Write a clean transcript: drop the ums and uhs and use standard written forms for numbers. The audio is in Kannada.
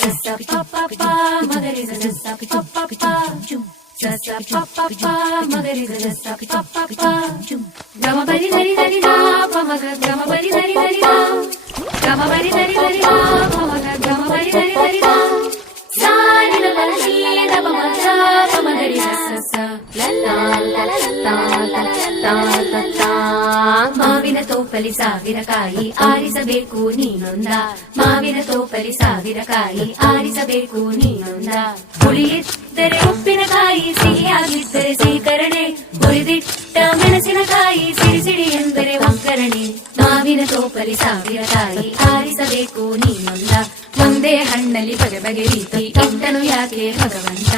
sa pa pa pa magari sa pa pa pa sa pa pa pa magari sa pa pa pa gama bari dari dari da pa maga gama bari dari dari da gama bari dari dari da pa maga gama bari dari dari da sa ni la la ni da pa ma sa pa magari sa la la la la la la la la ಮಾವಿನ ತೋಪಲಿ ಸಾವಿರಕಾಯಿ ಆರಿಸಬೇಕು ನೀನೊಂದ ಮಾವಿನ ತೋಪಲಿ ಸಾವಿರಕಾಯಿ ಆರಿಸಬೇಕು ನೀನೊಂದ ಹುಳಿಯಿದ್ದರೆ ಉಪ್ಪಿನಕಾಯಿ ಸಿಹಿಯಾಗಿದ್ದರೆ ಸೀಕರಣೆ ಹುರಿದಿಟ್ಟ ಮೆಣಸಿನಕಾಯಿ ಸಿಡಿ ಸಿಡಿ ಎಂದರೆ ಒಗ್ಗರಣೆ ಮಾವಿನ ತೋಪಲಿ ಸಾವಿರಕಾಯಿ ಆರಿಸಬೇಕು ನೀನೊಂದ ಒಂದೇ ಹಣ್ಣಲ್ಲಿ ಬಗೆ ಬಗೆ ರೀತಿ ಇಟ್ಟನು ಯಾಕೆ ಭಗವಂತ